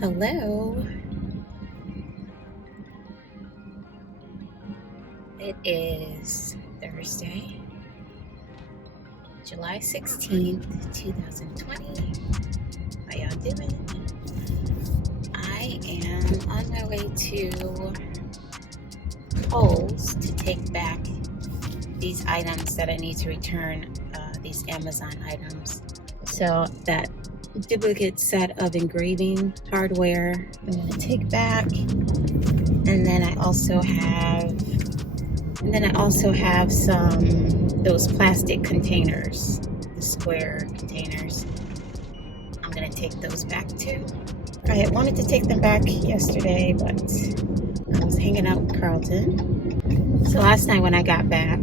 Hello. It is Thursday, July 16th, 2020. How y'all doing? I am on my way to Kohl's to take back these items that I need to return, these Amazon items. So that duplicate set of engraving hardware I'm going to take back. And then I also have some those plastic containers, the square containers. I'm gonna take those back too. I had wanted to take them back yesterday, but I was hanging out with Carlton. So last night when I got back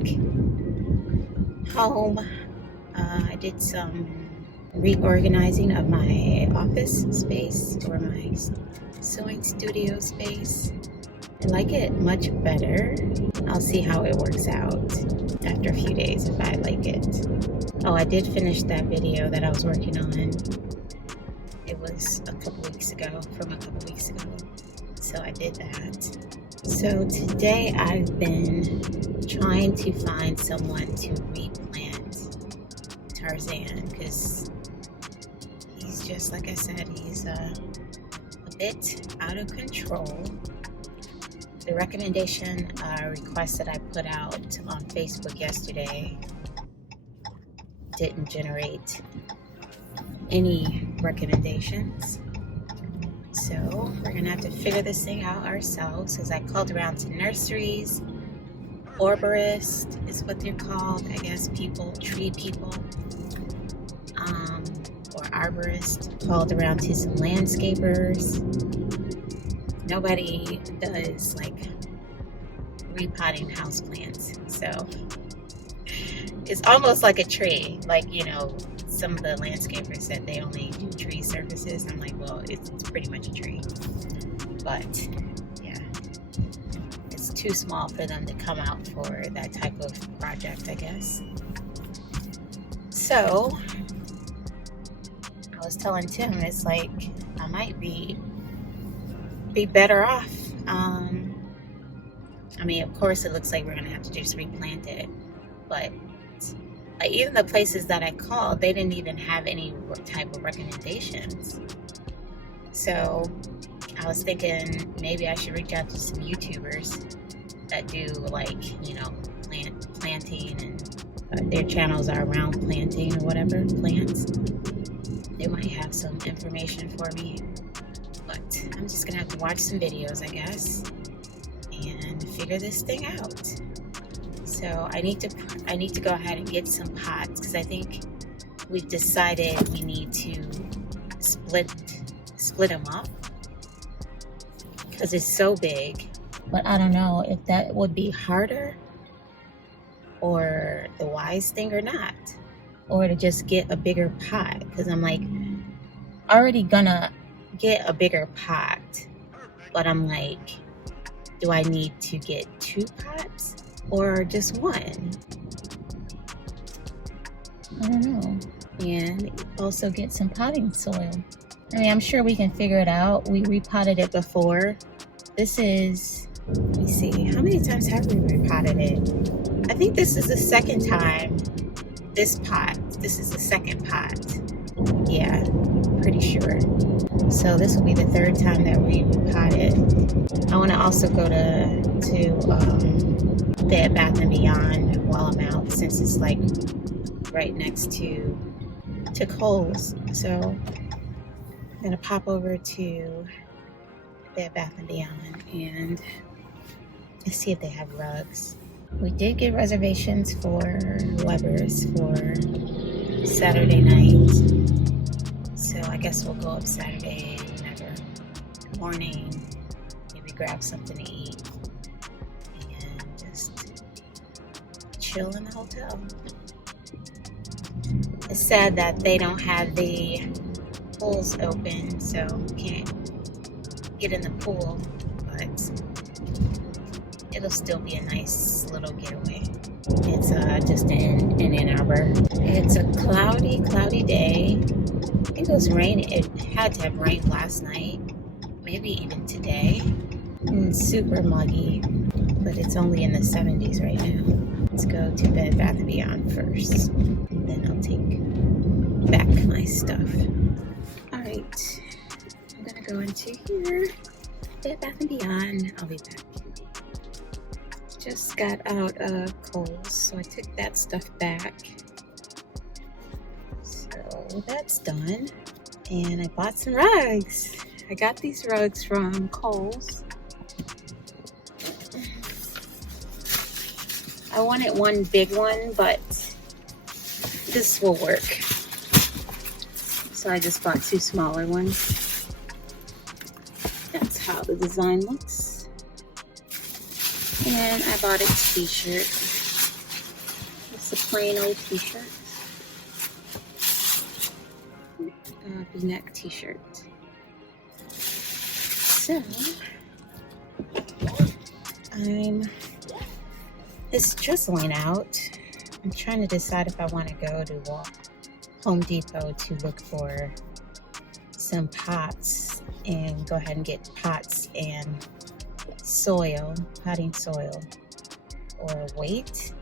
home, I did some reorganizing of my office space or my sewing studio space. I like it much better. I'll see how it works out after a few days if I like it. Oh, I did finish that video that I was working on. It was from a couple weeks ago. So I did that. So today I've been trying to find someone to replant Tarzan because he's just, like I said, he's a bit out of control. The recommendation request that I put out on Facebook yesterday didn't generate any recommendations. So we're gonna have to figure this thing out ourselves, because I called around to nurseries, arborists is what they're called, I guess, tree people, or arborists. Called around to some landscapers. Nobody does like repotting houseplants, so it's almost like a tree. Like, some of the landscapers said they only do tree services. I'm like, well, it's pretty much a tree, but yeah, it's too small for them to come out for that type of project, I guess. So I was telling Tim, it's like I might be better off. Of course it looks like we're gonna have to just replant it, but even the places that I called, they didn't even have any type of recommendations. So I was thinking maybe I should reach out to some YouTubers that do planting, and their channels are around planting or whatever, plants. They might have some information for me. But I'm just gonna have to watch some videos, I guess, and figure this thing out. So I need to go ahead and get some pots, because I think we've decided we need to split them up, because it's so big. But I don't know if that would be harder or the wise thing or not, or to just get a bigger pot, because I'm like already gonna get a bigger pot, but I'm like, do I need to get 2 pots or just 1? I don't know. And also get some potting soil. I'm sure we can figure it out. We repotted it before. This is, let me see, how many times have we repotted it? I think this is the second time. This is the second pot. Yeah, pretty sure. So this will be the 3rd time that we repotted. I want to also go to Bed Bath & Beyond while I'm out, since it's like right next to Kohl's. So I'm gonna pop over to Bed Bath & Beyond and see if they have rugs. We did get reservations for Weber's for Saturday night, so I guess we'll go up Saturday morning, maybe grab something to eat and just chill in the hotel. It's sad that they don't have the pools open, so can't get in the pool, but it'll still be a nice little getaway. It's just in Ann Arbor. It's a cloudy day. I think it was raining. It had to have rained last night, maybe even today. And super muggy, but it's only in the 70s right now. Let's go to Bed Bath & Beyond first, and then I'll take back my stuff. Alright, I'm gonna go into here, Bed Bath & Beyond. I'll be back. Just got out of Kohl's, so I took that stuff back. So that's done. And I bought some rugs. I got these rugs from Kohl's. I wanted one big one, but this will work. So I just bought 2 smaller ones. That's how the design looks. And I bought a t-shirt. It's a plain old t-shirt. V-neck t-shirt. So, it's drizzling out. I'm trying to decide if I want to go to Home Depot to look for some pots and go ahead and get pots and soil, potting soil, or weight.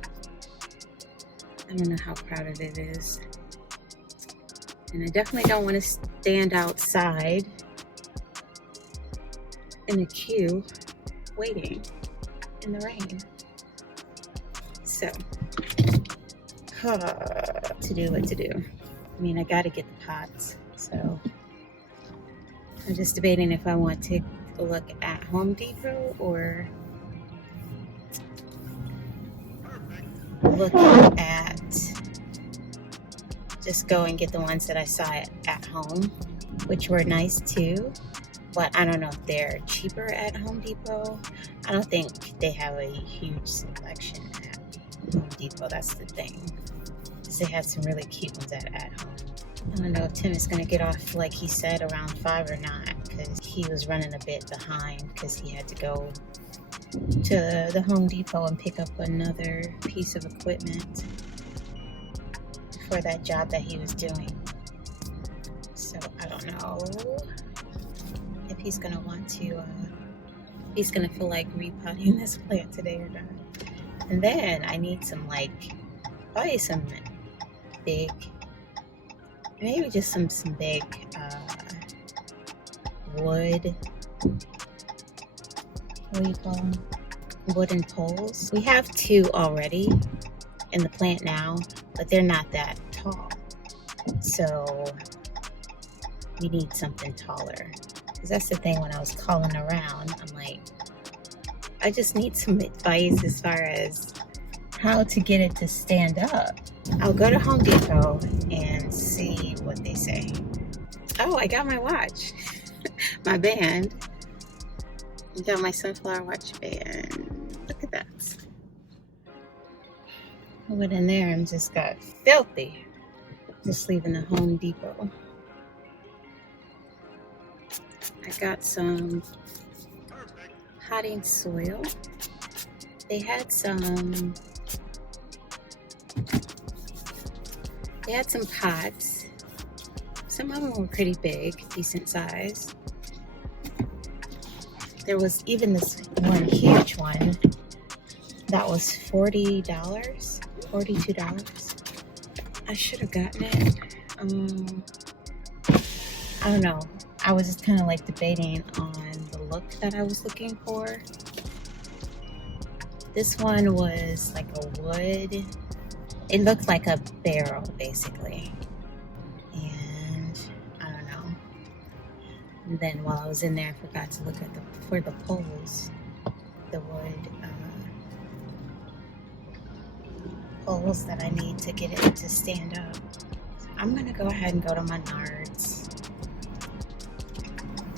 I don't know how crowded it is. And I definitely don't want to stand outside in a queue waiting in the rain. So, what to do. I mean, I gotta get the pots, so I'm just debating if I want to look at Home Depot or look at just go and get the ones that I saw at home, which were nice too, but I don't know if they're cheaper at Home Depot. I don't think they have a huge selection at Home Depot. That's the thing. They had some really cute ones at home. I don't know if Tim is going to get off like he said around 5 or not, because he was running a bit behind because he had to go to the Home Depot and pick up another piece of equipment for that job that he was doing. So I don't know if he's going to want to, he's going to feel like repotting this plant today or not. And then I need some probably some big, maybe just some big wood, what do you call them? Wooden poles. We have 2 already in the plant now, but they're not that tall. So we need something taller. Because that's the thing, when I was calling around, I'm like, I just need some advice as far as how to get it to stand up. I'll go to Home Depot and see what they say. Oh, I got my watch. My band. I got my sunflower watch band. Look at that. I went in there and just got filthy. Just leaving the Home Depot. I got some potting soil. They had some pots. Some of them were pretty big, decent size. There was even this one huge one that was $40, $42. I should have gotten it. I don't know. I was just kind of like debating on the look that I was looking for. This one was like a wood. It looked like a barrel, basically. And I don't know. And then while I was in there, I forgot to look at for the poles, the wood poles that I need to get it to stand up. So I'm gonna go ahead and go to Menards,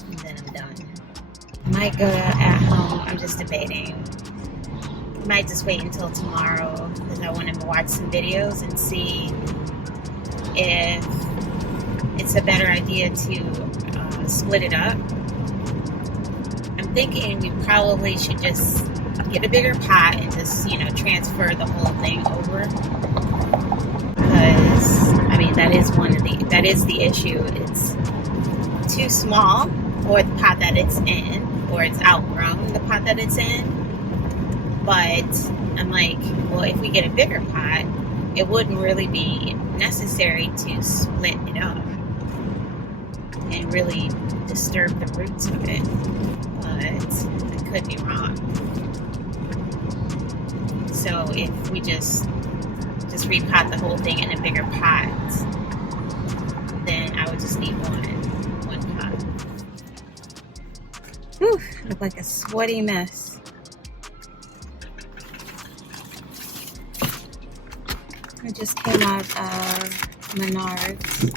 and then I'm done. I might go to at home. I'm just debating. I might just wait until tomorrow because I want to watch some videos and see if it's a better idea to split it up. I'm thinking we probably should just get a bigger pot and just, transfer the whole thing over. Because, I mean, that is the issue. It's too small or the pot that it's in, or it's outgrown the pot that it's in. But I'm like, well, if we get a bigger pot, it wouldn't really be necessary to split it up and really disturb the roots of it. But I could be wrong. So if we just repot the whole thing in a bigger pot, then I would just need one pot. Whew, I look like a sweaty mess. I just came out of Menards.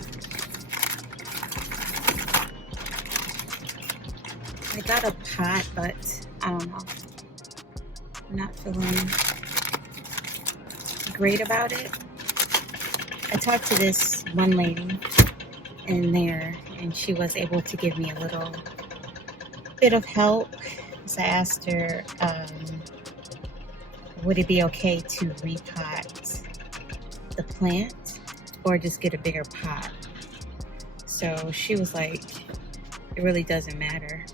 I got a pot, but I don't know. I'm not feeling great about it. I talked to this one lady in there, and she was able to give me a little bit of help. So I asked her, would it be okay to repot the plant or just get a bigger pot? So she was like, it really doesn't matter.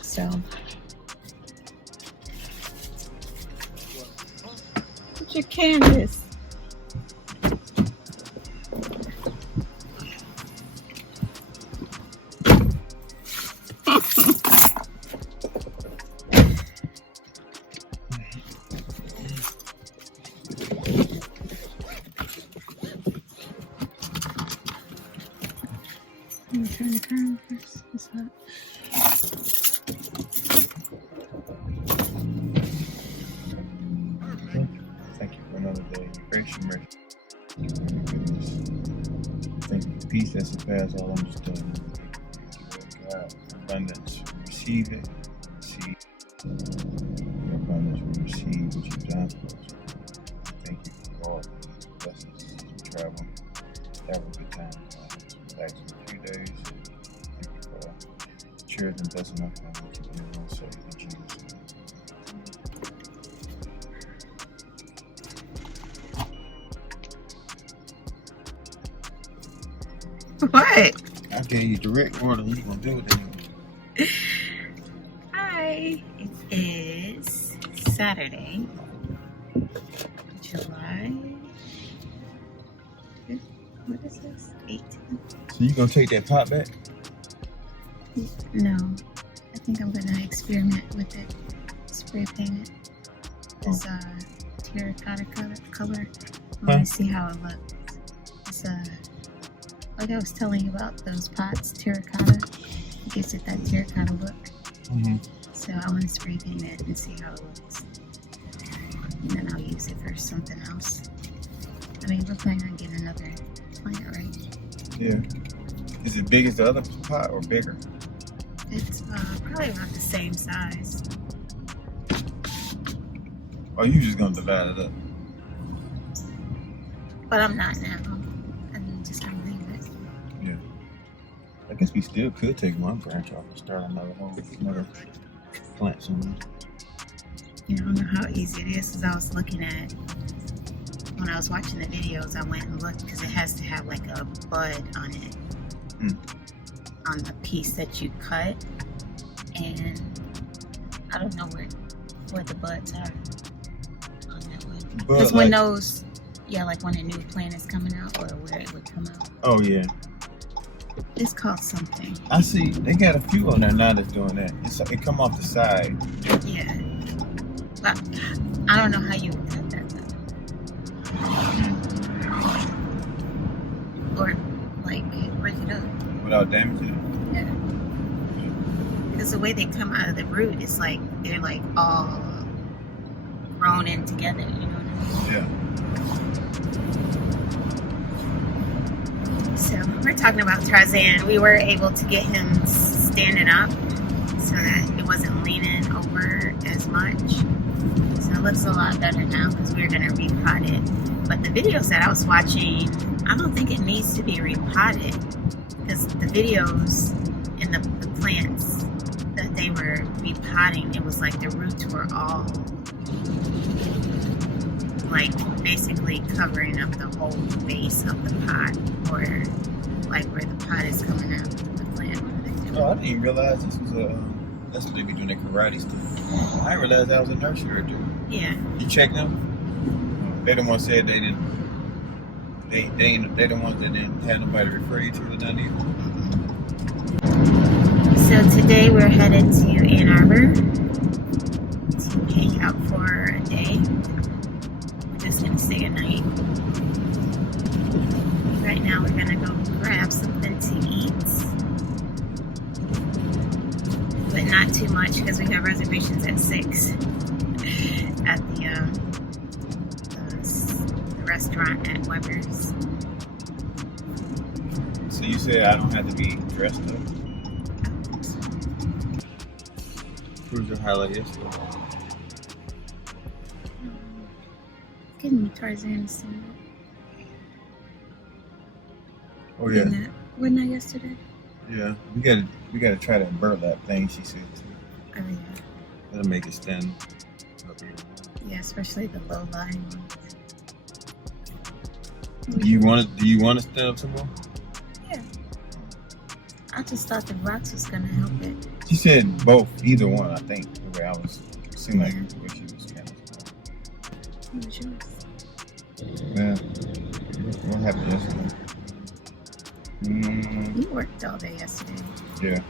So what's your canvas? I'm trying to turn first. It's hot. Thank you for another day. Grace and mercy. Thank you for peace that surpasses all understanding. God, abundance. Receive it. Receive your abundance. We receive what you've done for us. Thank you for all the blessings as we travel. Have a good time. Relax for a few days. Thank you for cheering and blessing us and keeping everyone safe in Jesus' name. What? I gave you direct order. You gonna do it then? Hi. It is Saturday, July. What is this? 18th? So you gonna take that pot back? No. I think I'm gonna experiment with it. Spray paint it. This terracotta color. I want to see how it looks. It's like I was telling you about those pots, terracotta. It gives it that terracotta look. Mm-hmm. So I want to spray paint it and see how it looks. And then I'll use it for something else. I mean, we're planning on getting another plant, right? Yeah. Is it big as the other pot or bigger? It's probably about the same size. Or you just gonna divide it up? But I'm not now. I'm just gonna leave it. Yeah. I guess we still could take one branch off and start another plant somewhere. You know, I don't know how easy it is, because I was looking at, when I was watching the videos, I went and looked, because it has to have like a bud on it. On the piece that you cut. And I don't know where the buds are on that one. Because when those, like when a new plant is coming out, or where it would come out. Oh yeah. It's called something. I see. They got a few on there now that's doing that. It come off the side. Yeah. But I don't know how you would cut that though. Or like break it up. Without damaging it? Yeah. Because the way they come out of the root, it's like they're like all grown in together, you know what I mean? Yeah. So we're talking about Tarzan. We were able to get him standing up so that it wasn't leaning over as much. So it looks a lot better now because we're going to repot it. But the videos that I was watching, I don't think it needs to be repotted, because the videos in the plants that they were repotting, it was like the roots were all like basically covering up the whole base of the pot, or like where the pot is coming out of the plant. Oh, I didn't even realize this was a. That's what they be doing their karate stuff. I didn't realize that was a nursery right there. Yeah. You checked them? They the ones said they didn't. They the ones that didn't have nobody to refer you to or nothing either. So today we're headed to Ann Arbor to hang out for a day. We're just gonna stay a night. Right now we're gonna go grab something to eat. But not too much because we have reservations at 6 at the restaurant at Weber's. So you said I don't have to be dressed up? Cruiser highlight yesterday. Give me Tarzan soon. Oh yeah. Wasn't that yesterday? Yeah. We gotta try that burlap thing she said too. Oh yeah. That'll make it stand up here. Yeah, especially the low lying ones. Do you want to stand up some more? Yeah. I just thought the rocks was gonna help it. She said both, either one. I think the way I was seemed like the way she was kind of. What was yours? Yeah. What happened yesterday? You worked all day yesterday. Yeah.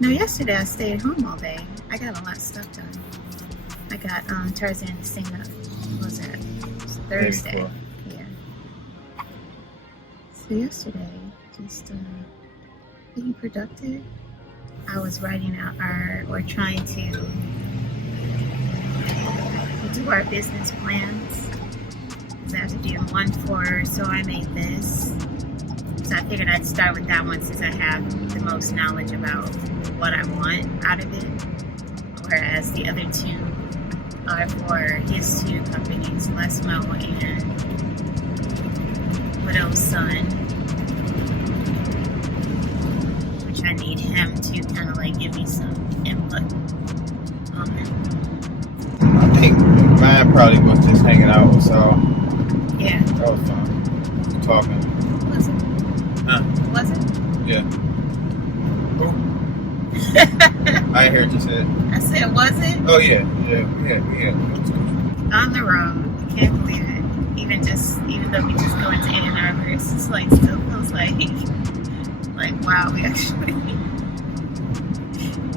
No, yesterday I stayed home all day. I got a lot of stuff done. I got Tarzan to sing up. What was that? It was Thursday. Yeah. So yesterday, just being productive. I was writing out we're trying to do our business plans. I have to do one for So I Made This. So I figured I'd start with that one since I have the most knowledge about what I want out of it. Whereas the other two are for his two companies, Lesmo and Widow's Son, which I need him to kind of like give me some input on it. I think mine probably was just hanging out, so yeah, that was fun. Talking. Was it? Huh? Was it? Yeah. Oh. I heard you said. I said, was it? Oh yeah. On the road. Can't believe it. Even though we just go into Ann Arbor, it's just like still feels like wow, we actually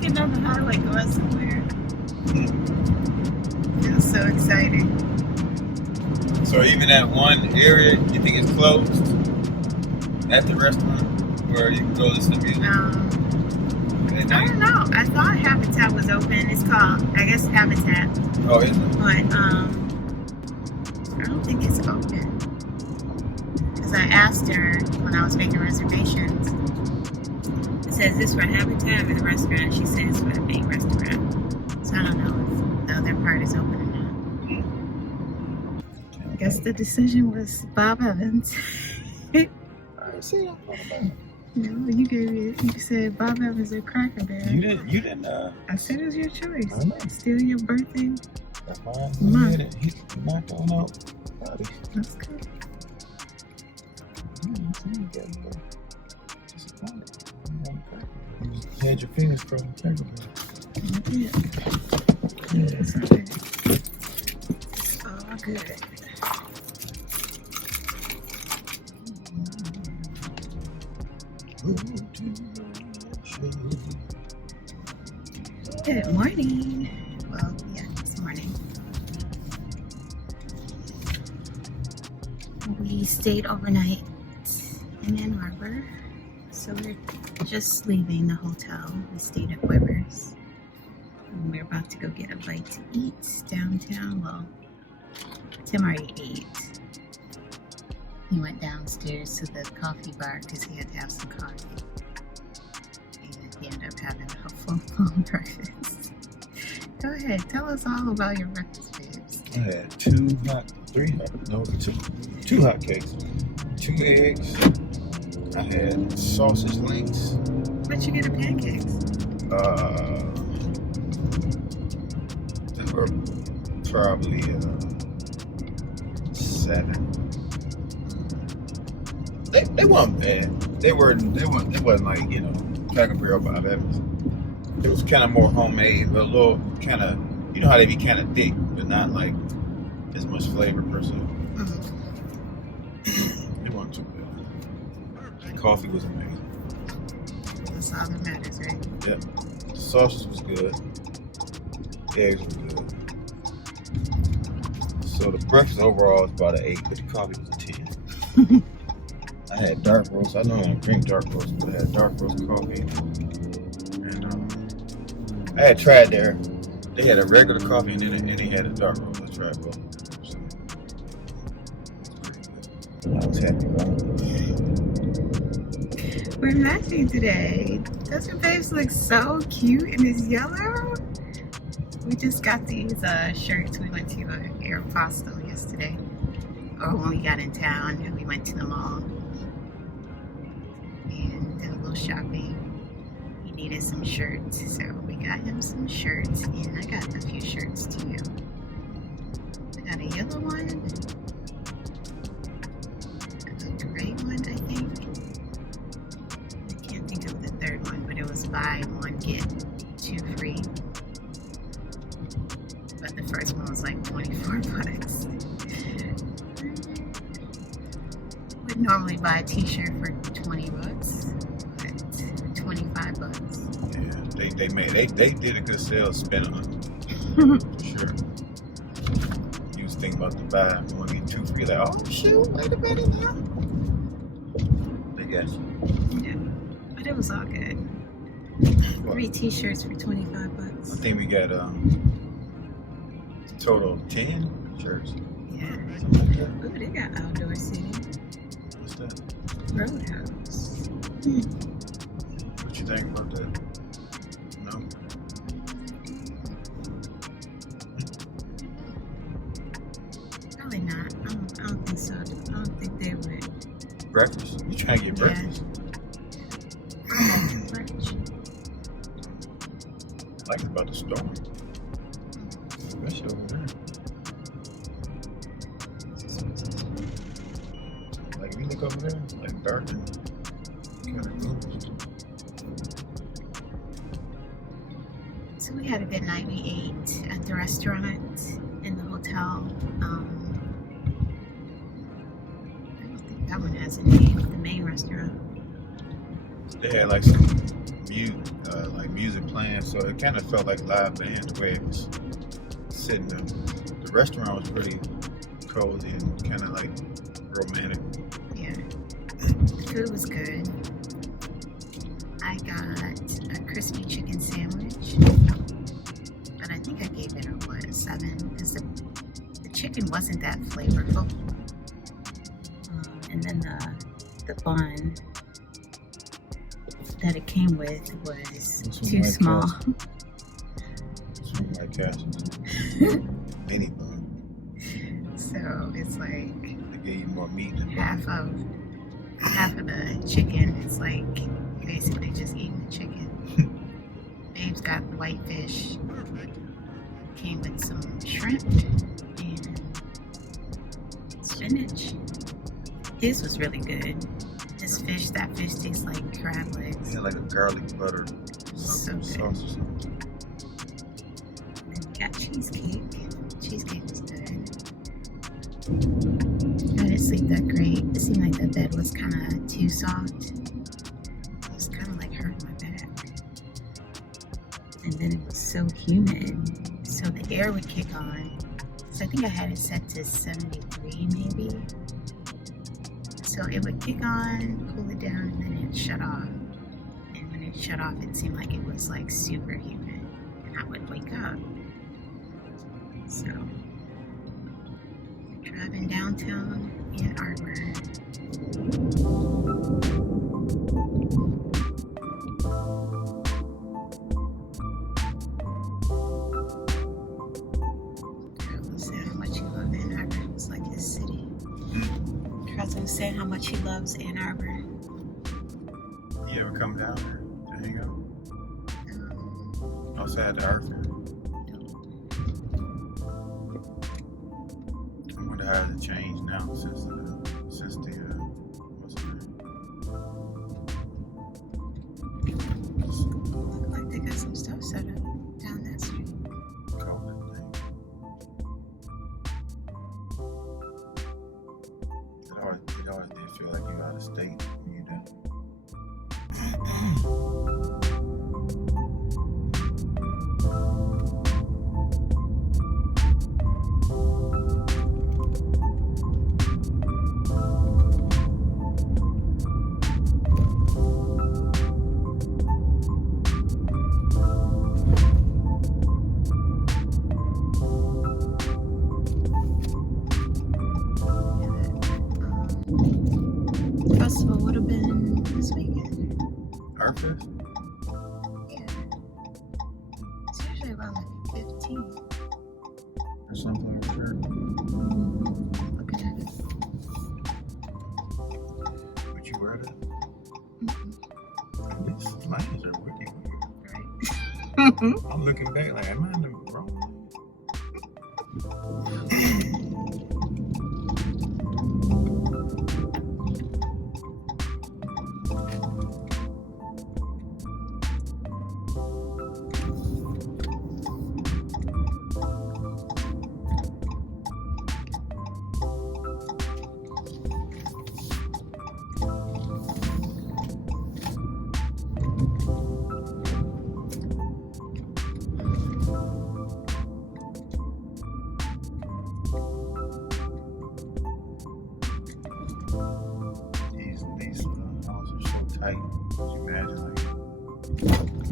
get on the highway going somewhere. Feels so exciting. So even that one area, you think it's closed? At the restaurant where you can go listen to music? I don't know. I thought Habitat was open. It's called, I guess, Habitat. Oh, is it? But I don't think it's open. Because I asked her when I was making reservations. It says this for Habitat or the restaurant. She said it's for the main restaurant. So I don't know if the other part is open or not. I guess the decision was Bob Evans. I see that. No, you gave it. You said Bob Evans or Cracker Barrel. You didn't. I said it was your choice. I know. Still your birthday. That's fine. Month. He knocked on out. That's good. You had your fingers crossed. Yeah, it's okay. Oh, good. Good morning. Well, yeah, it's morning. We stayed overnight in Ann Arbor, so we're just leaving the hotel. We stayed at Weber's. And we're about to go get a bite to eat downtown. Well, Tim already ate. He went downstairs to the coffee bar because he had to have some coffee. And he ended up having a full-blown breakfast. Go ahead, tell us all about your breakfast, babes. I had two hot cakes, 2 eggs. I had sausage links. Where'd you get the pancakes? They were probably 7. They weren't bad. They weren't it wasn't like, you know, Cracker Barrel Bob Evans. It was kind of more homemade, but a little kind of, you know how they be kind of thick, but not like as much flavor per se. It wasn't too bad. The coffee was amazing. That's all that matters, right? Yeah. The sausage was good. Eggs were good. So the breakfast overall was about an 8, but the coffee was a 10. I had dark roast. I know I don't drink dark roast, but I had dark roast coffee. And I had tried there. They had a regular coffee and then they had a dark roast. I tried both. So, I was happy about it. We're matching today. Doesn't Babes look so cute in this yellow? We just got these shirts. We went to Aeropostale yesterday. Or when we got in town and we went to the mall. And did a little shopping. He needed some shirts, so we got him some shirts. And I got a few shirts too. I got a yellow one. A gray one, I think. I can't think of the third one, but it was buy one, get two free. But the first one was like 24 bucks. Would normally buy a t-shirt for 20 bucks, but 25 bucks. Yeah, they did a good sales spin on it. For sure. You was thinking about the buy one get two free, like, oh shoot, wait a minute now. I guess. Yeah, but it was all good. What? 3 t-shirts for 25 bucks. I think we got total 10 shirts. Yeah. Something like that. Ooh, they got outdoor seating. What's that? Roadhouse. What you think about that? No? Probably not. I don't think so. I don't think they would. Breakfast? You trying to get breakfast? Brunch. I like it about the store. Especially over there. Like if you look over there, like dark and kind of closed. So we had a good night. We ate at the restaurant in the hotel. I don't think that one has a name. The main restaurant. They had like some music playing, so it kind of felt like live band the way it was sitting there. The restaurant was pretty cozy and kind of like romantic. Yeah. The food was good. I got a crispy chicken sandwich, but I think I gave it a 7 because the chicken wasn't that flavorful. And then the bun that it came with was too small. Some White Castles. Mini bun. So it's like They gave you more meat than half of the chicken. It's like basically just eating the chicken. Babe's got whitefish. Came with some shrimp and spinach. His was really good. That fish tastes like crab legs. It had like a garlic butter So good. sauce or something. And we got cheesecake. Cheesecake was good. I didn't sleep that great. It seemed like the bed was kind of too soft. It was kind of like hurting my back. And then it was so humid. So the air would kick on. So I think I had it set to 73 maybe. So it would kick on, cool it down, and then it'd shut off. And when it shut off, it seemed like it was like super humid. And I would wake up. So, driving downtown Ann Arbor. Said how much he loved Ann Arbor. It was like his city. Tarzan said how much he loves Ann Arbor. You ever come down there to hang out? Outside the Earth? I wonder how it changed now since the what's the name? state when you're done. Festival would have been this weekend. Art Fest? Yeah. It's usually about like 15. Or something like that. Looking at it. Would you wear that? Mm-hmm. These lines are wicked weird. Right. I'm looking back like, am I in the wrong one? These houses are so tight. Could you imagine like living in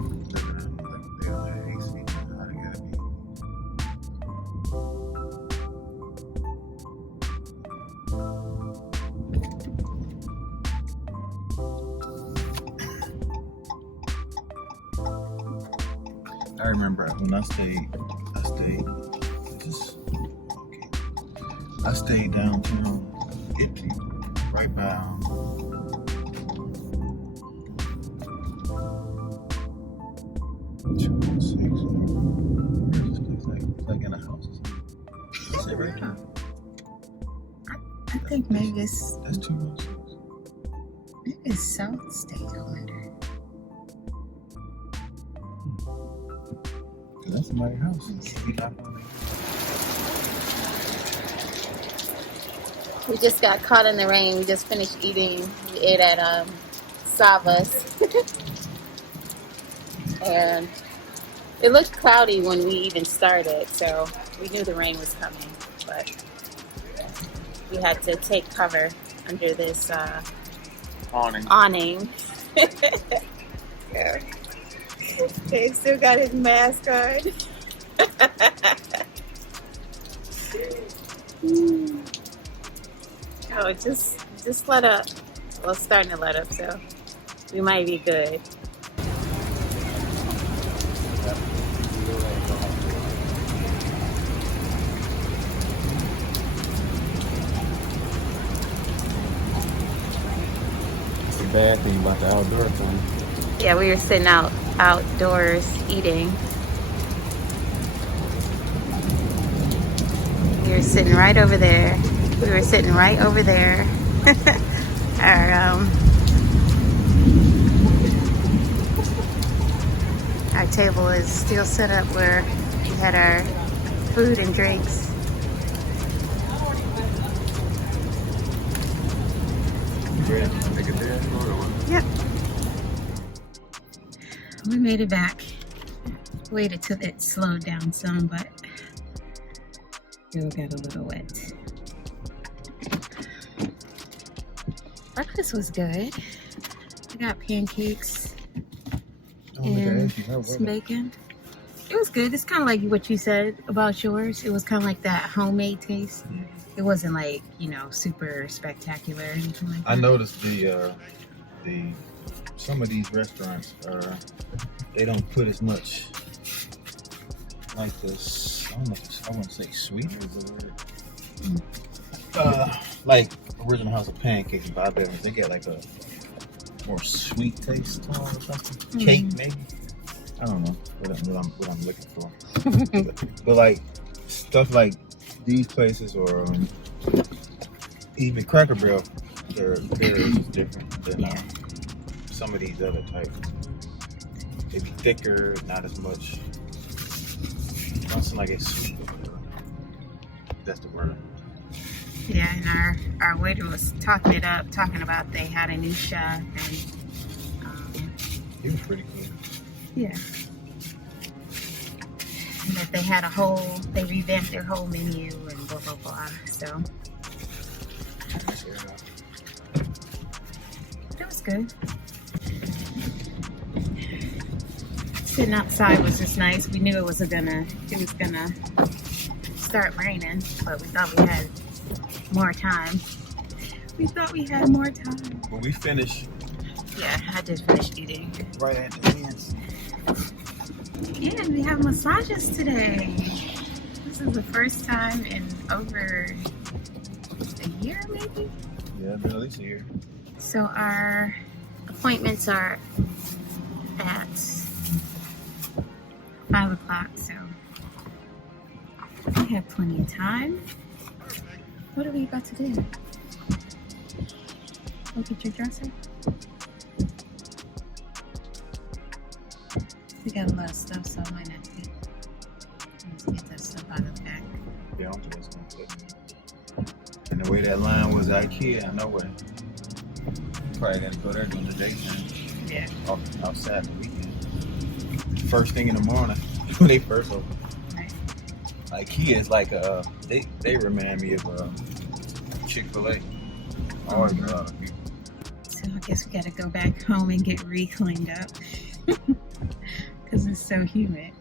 like they don't have AC? How they gotta be? I remember when I stayed downtown Italy, right by 216. Where's this place? It's like in a house. Is it right there? I think maybe it's That's 216. South State, I wonder. Cause that's somebody's house. You knock on it. We just got caught in the rain. We just finished eating. We ate at Sava's. And it looked cloudy when we even started, so we knew the rain was coming. But we had to take cover under this awning. Yeah. Dave still got his mask on. Oh, just let up. Well, it's starting to let up, so we might be good. It's the bad thing about the outdoor thing. Yeah, we were sitting outdoors eating. We were sitting right over there. We were sitting right over there. Our table is still set up where we had our food and drinks. Yep. We made it back. Waited till it slowed down some, but still got a little wet. Breakfast was good. I got pancakes and some bacon. It was good. It's kind of like what you said about yours. It was kind of like that homemade taste. It wasn't like, super spectacular or anything like that. I noticed some of these restaurants they don't put as much like this. I want to say sweet is the word. Like Original House of Pancakes, but I bet they get like a more sweet taste to them or something. Cake maybe. I don't know what I'm looking for. but like stuff like these places or even Cracker Barrel, their is different than some of these other types. They be thicker, not as much. It don't seem like it's sweet. That's the word. Yeah, and our waiter was talking it up, talking about they had a new chef and He was pretty cool. yeah, and that they had they revamped their whole menu and blah blah blah. So it was good. Sitting outside was just nice. We knew it was gonna start raining, but we thought we had more time. When we finished, Yeah, I did finish eating. right at the end. And we have massages today. This is the first time in over a year, maybe? Yeah, been at least a year. So our appointments are at 5 o'clock, so we have plenty of time. What are we about to do? Look at your dresser? We got a lot of stuff, so I might not be. Let's get that stuff out of the back. Yeah, I don't think it's gonna fit. And the way that line was IKEA, I know what. Probably gotta go there during the daytime. Yeah. Outside the weekend. First thing in the morning when they first open. Right. IKEA is like they remind me of Chick-fil-A. Always a lot of people. So I guess we gotta go back home and get re-cleaned up. Because it's so humid.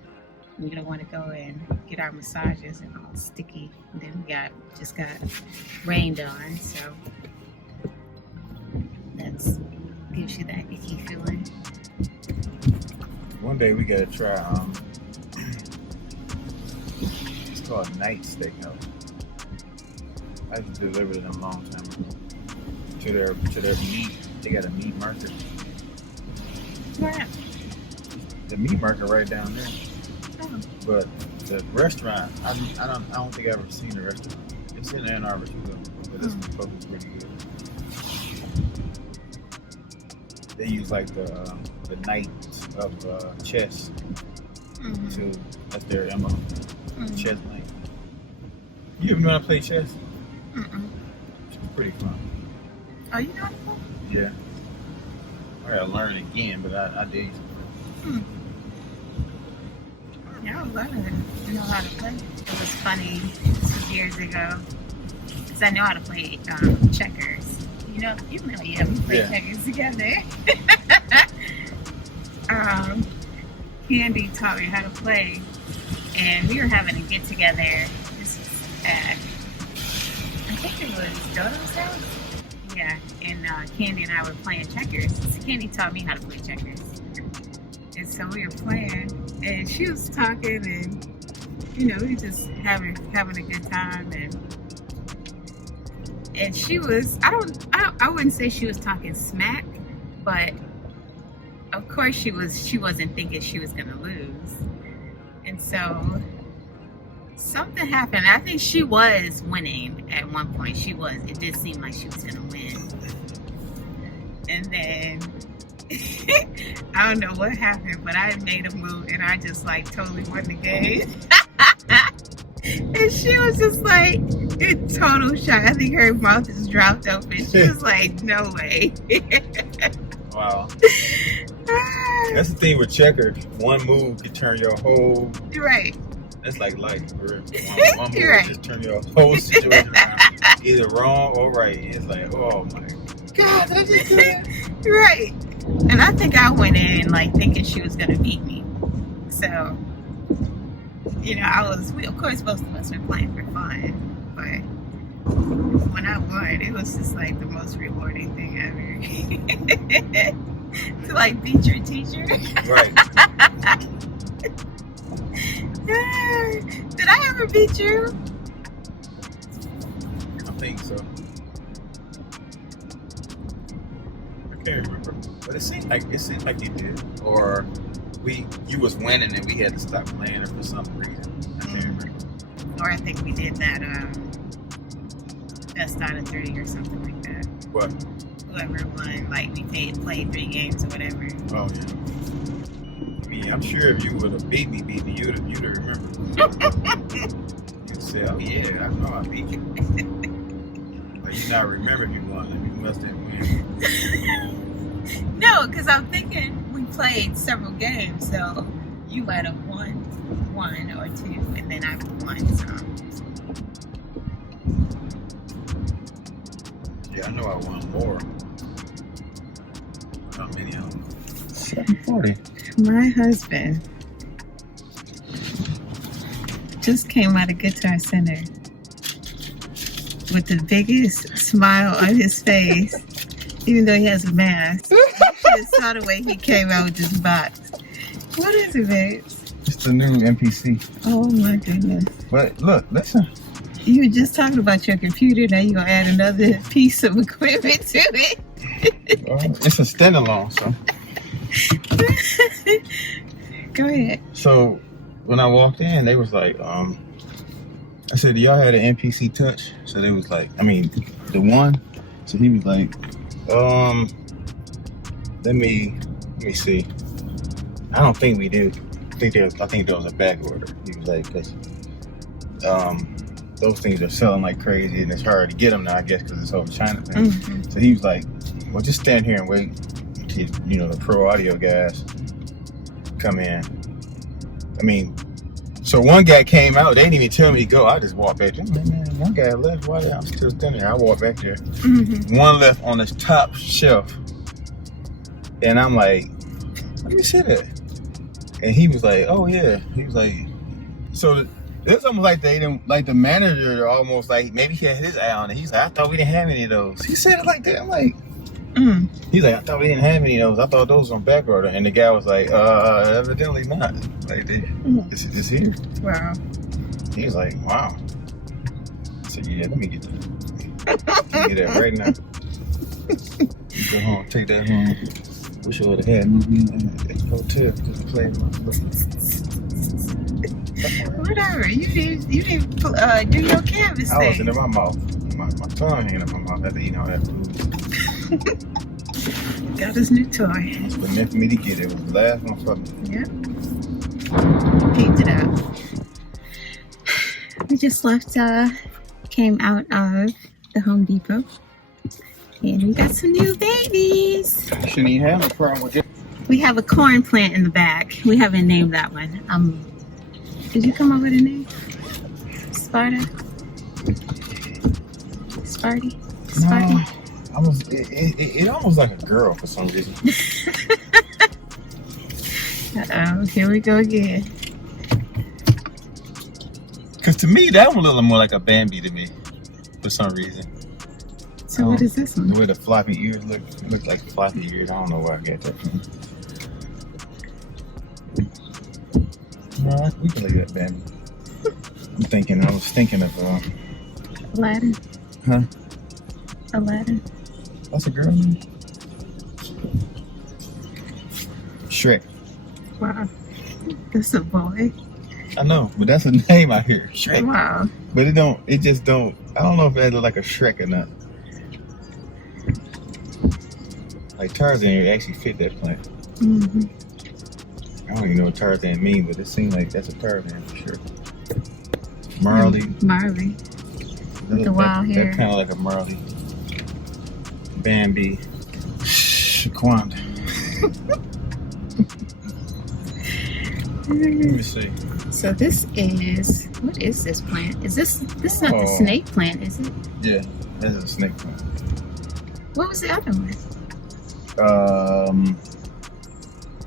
We don't want to go and get our massages and all sticky. And then we just got rained on, so that's gives you that icky feeling. One day we gotta try it's called Night Steakhouse. I used to deliver to them a long time ago. To their meat. They got a meat market. Yeah. The meat market right down there. Oh. But the restaurant, I don't think I've ever seen the restaurant. It's in Ann Arbor too, though. But this one's supposed to be pretty good. They use like the knights of chess to that's their MO. Chess knight. You ever know how to play chess? It's pretty fun. Oh, you know how to play? Yeah. I gotta learn again, but I did. Yeah, I was learning to know how to play. It was funny 2 years ago because I know how to play checkers. Yeah, we play checkers together. Candy taught me how to play, and we were having a get together. This was at, I think it was Dodo's house. Yeah, and Candy and I were playing checkers. So Candy taught me how to play checkers, and so we were playing, and she was talking, and we were just having a good time, and she was I wouldn't say she was talking smack, but of course she wasn't thinking she was gonna lose, and so something happened. I think she was winning at one point. It did seem like she was gonna win, and then I don't know what happened, but I made a move and I just like totally won the game. And she was just like in total shock. I think her mouth just dropped open. She was like, "No way." Wow. That's the thing with checkers. One move could turn your whole. Right. That's like life. One move Right. just turn your whole situation around. Either wrong or right. It's like, oh my God, I just did it. Right. And I think I went in like thinking she was gonna beat me. So, of course most of us were playing for fun, but when I won, it was just like the most rewarding thing ever. To like beat your teacher. Right. Did I ever beat you? I think so. I can't remember, but it seemed like you did, or you was winning and we had to stop playing it for some reason. I can't remember. Or I think we did that best out of 3 or something like that. What? Whoever won, like we played 3 games or whatever. Oh yeah. I mean, I'm sure if you would have beat me, you'd remember. You'd say, "Oh yeah, I know I beat you." Like you not remember if you won. Like you must have won. No, because I'm thinking we played several games, so you might have won one or two, and then I won some. Yeah, I know I won more. How many of them? 740. My husband just came out of Guitar Center with the biggest smile on his face, even though he has a mask. You should have saw the way he came out with this box. What is it, babe? It's the new MPC. Oh my goodness. But look, listen. You were just talking about your computer, now you're gonna add another piece of equipment to it. It's a standalone, so. Go ahead. So when I walked in, they was like, I said, do y'all had an NPC touch? So they was like, I mean, the one. So he was like, let me see. I don't think we do. I think there was a back order. He was like, because those things are selling like crazy and it's hard to get them now, I guess, because it's over China thing. Mm-hmm. So he was like, well, just stand here and wait till, the pro audio guys come in. I mean, so one guy came out, they didn't even tell me to go. I just walked back there. Man, one guy left, why I'm still standing there? I walked back there. Mm-hmm. One left on this top shelf. And I'm like, let me see that. And he was like, oh yeah. He was like, so it's almost like they didn't, like the manager almost like, maybe he had his eye on it. He's like, I thought we didn't have any of those. He said it like that. I'm like, He's like, I thought we didn't have any of those. I thought those was on back order. And the guy was like, evidently not. Like, this is just here. Wow. He was like, wow. I said, yeah, let me get that. Let me get that right now. Go home, take that home. Wish I would have had a movie in the hotel just playing my foot. Whatever. You didn't do your canvas I thing. was in my mouth. My tongue hanging in my mouth after eating all that food. Got his new toy. It was meant for me to get it. It was the last one for me. Yep. Peeped it out. We just left, came out of the Home Depot. And we got some new babies. Shouldn't even have a problem with it. We have a corn plant in the back. We haven't named that one. Did you come up with a name? Sparta? Sparty? Sparty? No, it almost like a girl for some reason. Uh-oh, here we go again. Because to me, that one looked more like a Bambi to me, for some reason. So what is this one? The way the floppy ears look like floppy ears. I don't know where I get that from. No, we can leave that Bambi. I was thinking of, Aladdin. huh? Aladdin. That's a girl name? Shrek. Wow. That's a boy. I know, but that's a name out here. Shrek. Wow. But it just don't, I don't know if that look like a Shrek or not. Like Tarzan, it actually fit that plant. Mm-hmm. I don't even know what Tarzan means, but it seems like that's a Tarzan for sure. Marley. Marley. With the wild hair. That's kind of like a Marley. Bambi. Shaquanda. Let me see. So this is, what is this plant? Is this not the snake plant, is it? Yeah, this is a snake plant. What was the other one?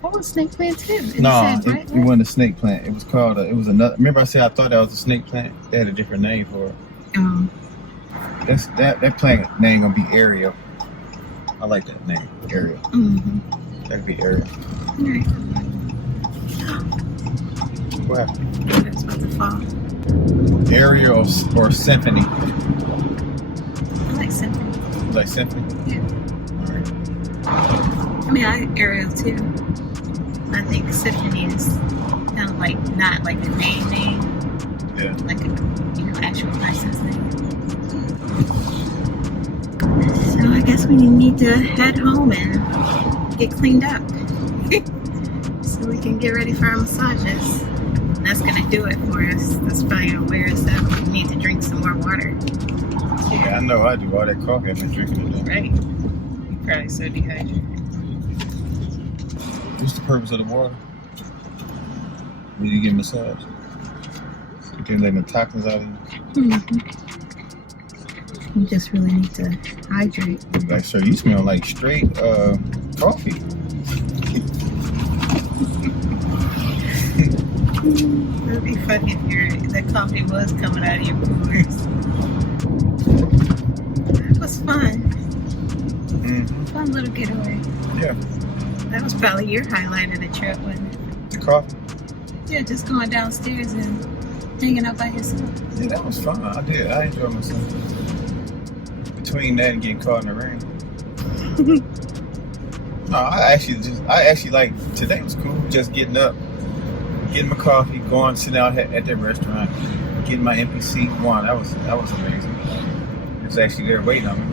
What was snake plant too? It wasn't a snake plant. It was called, it was another, remember I said I thought that was a snake plant? They had a different name for it. That plant name gonna be Ariel. I like that name, Ariel. Mm-hmm. That could be Ariel. Right. What happened? It's about to fall. Ariel or Symphony? I like Symphony. You like Symphony? Yeah. Alright. I mean, I like Ariel too. I think Symphony is kind of like, not like a name. Yeah. Like a, actual license name. So I guess we need to head home and get cleaned up. So we can get ready for our massages. And that's gonna do it for us. That's probably gonna wear us out. We need to drink some more water. Yeah, I know I do. All that coffee I've been drinking today. Right. You probably so dehydrated. What's the purpose of the water? When you get a massage? You can let the toxins out of you. You just really need to hydrate. Like, sir, you smell like straight coffee. It would be funny if the coffee was coming out of your pores. That was fun. Fun little getaway. Yeah. That was probably your highlight of the trip, wasn't it? The coffee? Yeah, just going downstairs and hanging out by yourself. Yeah, that was fun. I did. I enjoyed myself. Between that and getting caught in the rain. No, I actually like, today was cool. Just getting up, getting my coffee, going, sitting out at that restaurant, getting my NPC. One, that was amazing. It was actually there waiting on me.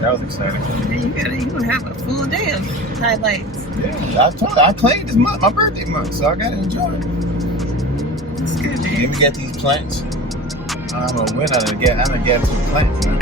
That was exciting. You gonna have a full day of highlights. Yeah, I claimed this month, my birthday month, so I gotta enjoy it. It's good, man. Then we got these plants. I don't know when I done got some plants, man.